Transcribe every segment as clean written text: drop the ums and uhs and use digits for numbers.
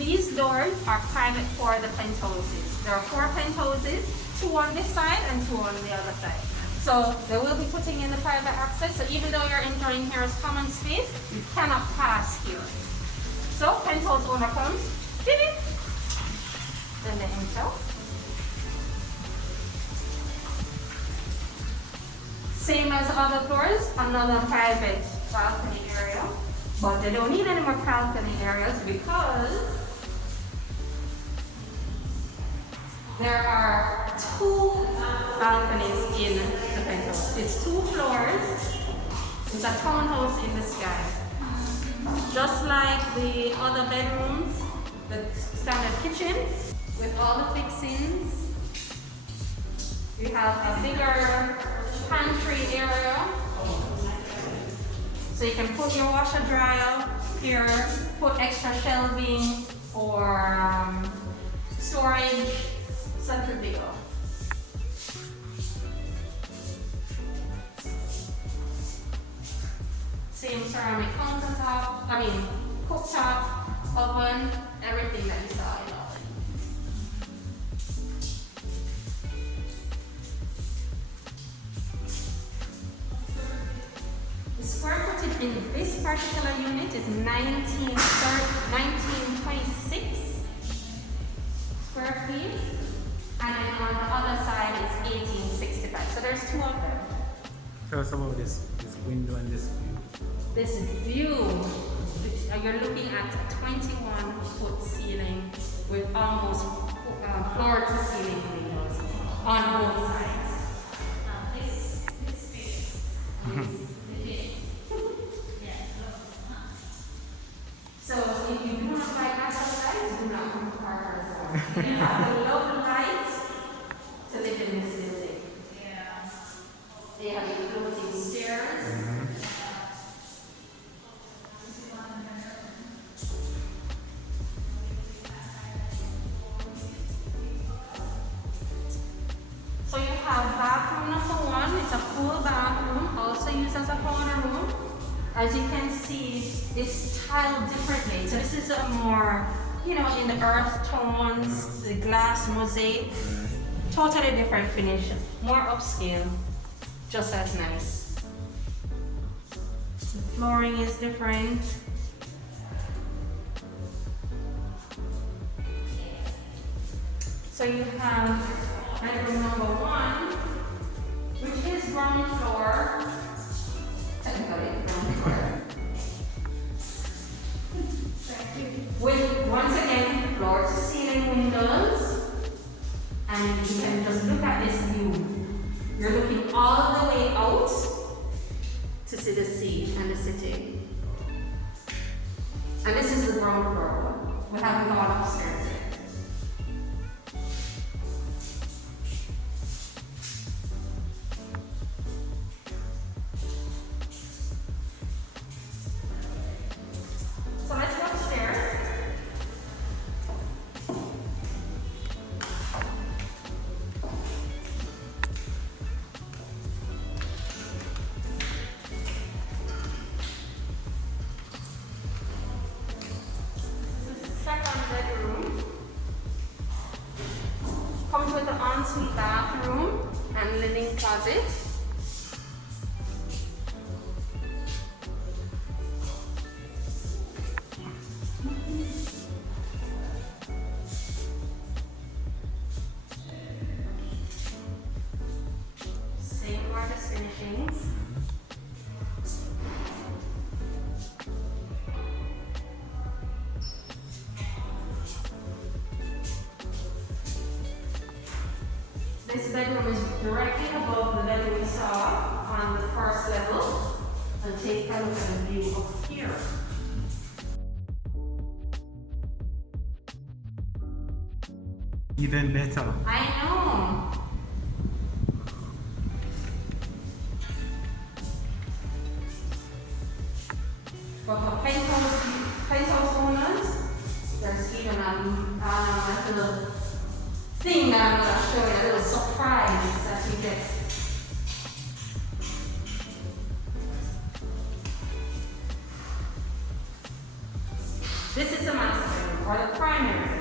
These doors are private for the penthouses. There are 4 penthouses, 2 on this side and 2 on the other side. So they will be putting in the private access. So even though you're entering here as common space, you cannot pass here. So penthouse owner comes, then they enter. Same as other floors, another private balcony area. But they don't need any more balcony areas because there are 2 balconies in the penthouse. It's 2 floors. It's a townhouse in the sky. Just like the other bedrooms, the standard kitchen with all the fixings. You have a bigger pantry area. So you can put your washer dryer here, put extra shelving or storage, something bigger. Same ceramic countertop, cooktop, oven, everything that you saw in all. The square footage in this particular unit is 1926 square feet, and then on the other side it's 1865. So there's 2 of them. Tell us about this window and this view. This view, you're looking at a 21-foot ceiling with almost floor to ceiling windows on both sides. This space is so if you do not like natural lights, do not come to Parkhurst One. You have to love the lights to live in this building. Yeah. They have floating stairs. So you have bathroom number 1. It's a full bathroom, also used as a corner room. As you can see, it's tiled differently. So this is a more, in the earth tones, the glass mosaic. Totally different finish, more upscale, just as nice. The flooring is different. So you have bedroom number 1, which is ground floor. Technically, ground floor. With, once again, floor to ceiling windows. And you can just look at this view. You're looking all the way out to see the sea and the city. And this is the ground floor one. We haven't gone upstairs yet. So let's go upstairs. Comes with an ensuite bathroom and linen closet. Same mortise finishings. This bedroom is directly above the bedroom we saw on the first level. And take a look at the view up here. Even better. I know. But for penthouse owners, there's even a little thing that I'm going to show you, a little surprise that you get. This is the master bedroom. or the primary.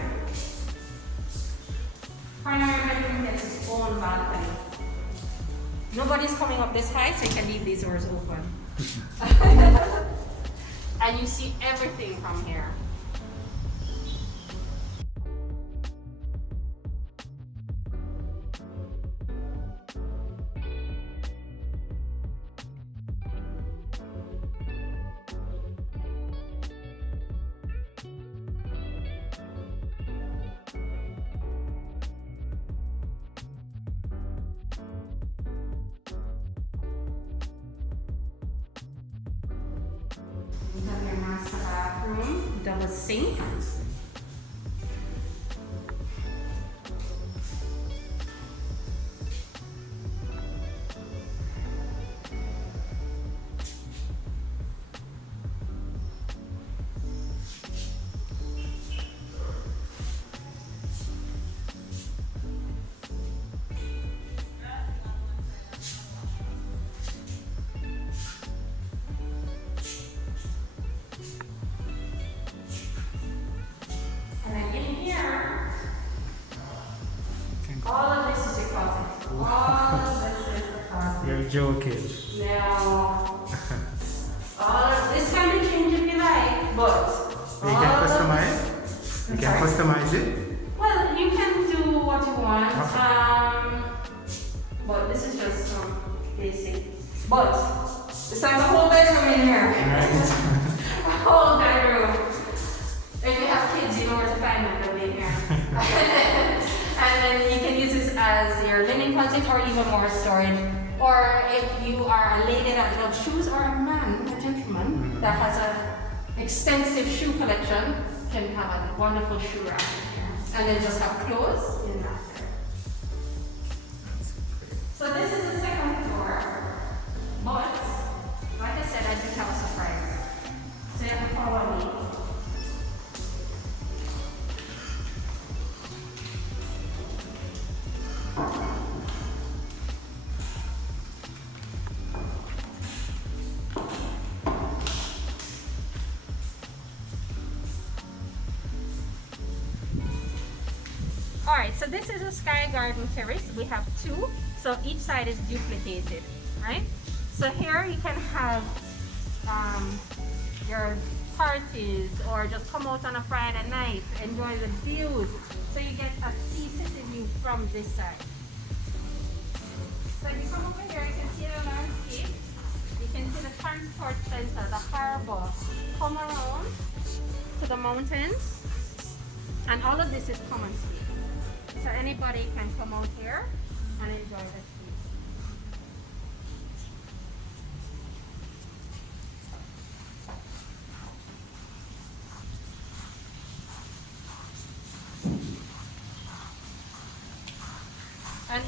Primary bedroom gets its own balcony. Nobody's coming up this high, so you can leave these doors open. And you see everything from here. You have your master bathroom, double sink. And then in here, all of this is your closet. All of this is the closet. You're joking. Now, all of this can be changed if you like, but You can customize. You can Sorry? customize it. Well, you can do what you want. But this is just some basic. But it's like a whole bedroom in here. Right. A whole bedroom. If you have kids, you know where to find them. They'll be in here. And then you can use this as your linen closet or even more storage. Or if you are a lady that loves shoes, or a man, a gentleman that has an extensive shoe collection, can have a wonderful shoe rack in here. And then just have clothes in that there. So this is the second floor. But, like I said, I do have a surprise. So you have to follow me. Alright, so this is a sky garden terrace. We have two, so each side is duplicated, right? So here you can have your parties or just come out on a Friday night, enjoy the views. So you get a sea city view from this side. So if you come over here, you can see the landscape. You can see the transport center, the harbor. Come around to the mountains, and all of this is common space. So anybody can come out here and enjoy the space. And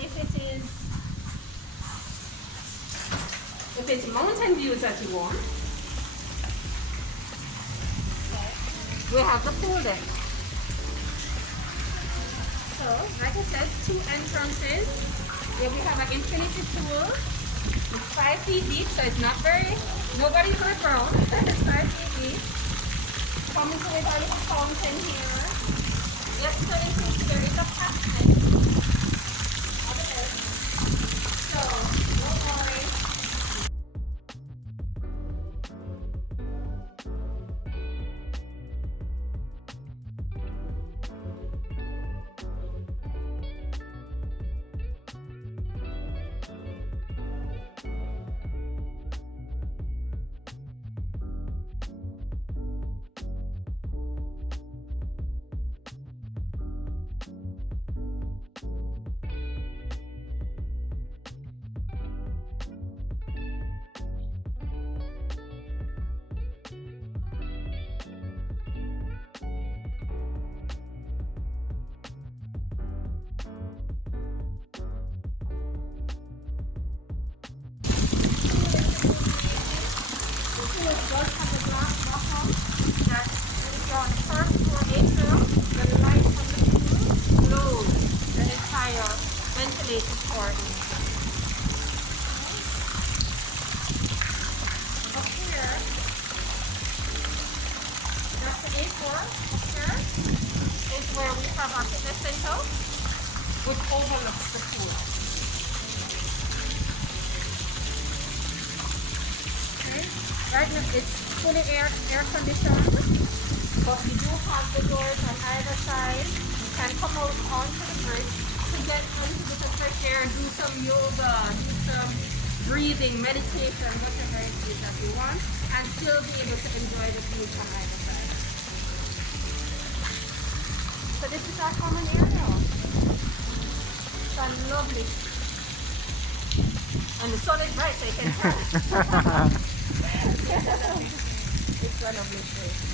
if it's mountain views that you want, we have the pool deck. So, like I said, two entrances. Here we have an infinity pool. It's 5 feet deep, so it's not very, nobody's gonna drown. It's 5 feet deep. Coming to it, a little fountain here. Yes, so there is a pathway over there. So, don't worry. Up here, that's the A4 up here. have a fitness center which overlooks the pool. Okay. Right now it's fully air conditioned, but you do have the doors on either side. You can come out onto the bridge to get a little bit of fresh air, do some yoga, do some breathing, meditation, whatever it is that you want, and still be able to enjoy the view from either side. So this is our common area. It's a lovely, and the sun is bright, so you can tell. It's a lovely place.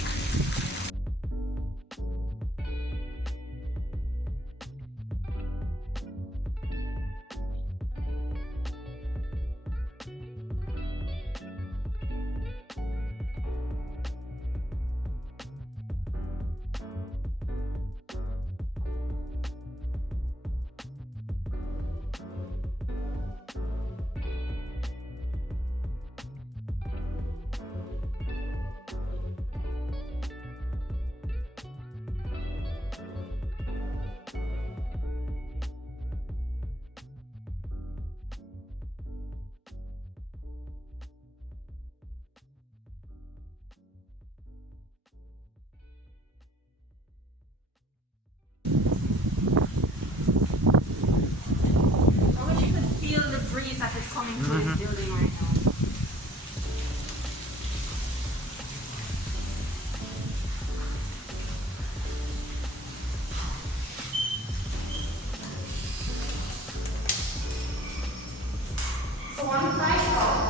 That is coming through this building right now. So one price out.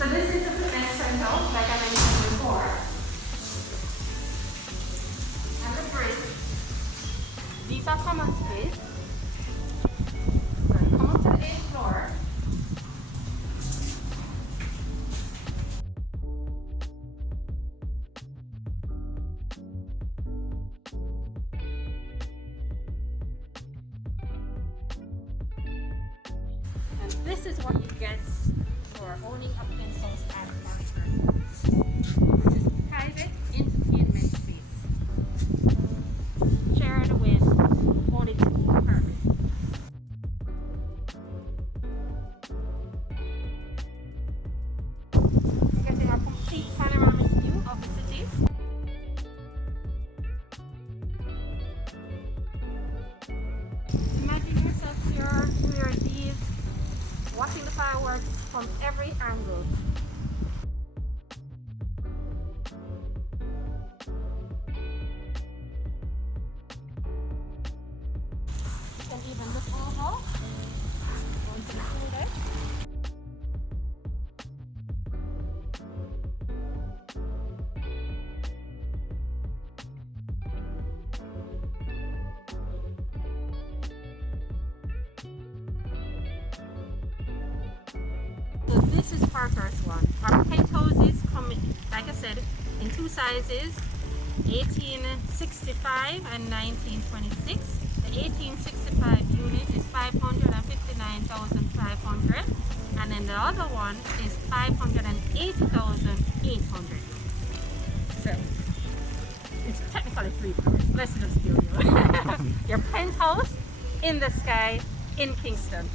So this is the fitness center, like I mentioned before. And the bridge. These are common space. So you come up to the 8th floor. And this is what you get for owning a penthouse at Parkhurst, which is private entertainment space. Share the wind, only 2 apartments. You're getting a complete panoramic view of the city. Imagine yourself here through your leaves, watching the fireworks from every angle. You can even look over, go into the pool there. So this is Parkhurst One. Our penthouses come, like I said, in 2 sizes, 1865 and 1926. The 1865 unit is 559,500, and then the other one is 580,800. So it's technically 3 floors. Let's just do your penthouse in the sky in Kingston.